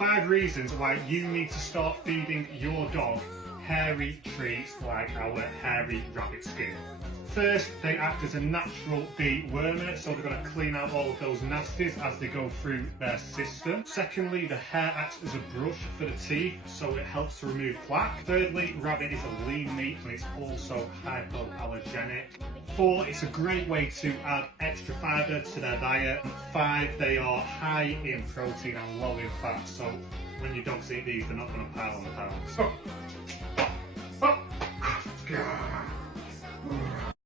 5 reasons why you need to start feeding your dog hairy treats like our hairy rabbit skin. First, they act as a natural dewormer, so they're going to clean out all of those nasties as they go through their system. Secondly, the hair acts as a brush for the teeth, so it helps to remove plaque. Thirdly, rabbit is a lean meat and it's also hypoallergenic. 4, it's a great way to add extra fibre to their diet. 5, they are high in protein and low in fat, so when your dogs eat these, they're not going to pile on the pounds.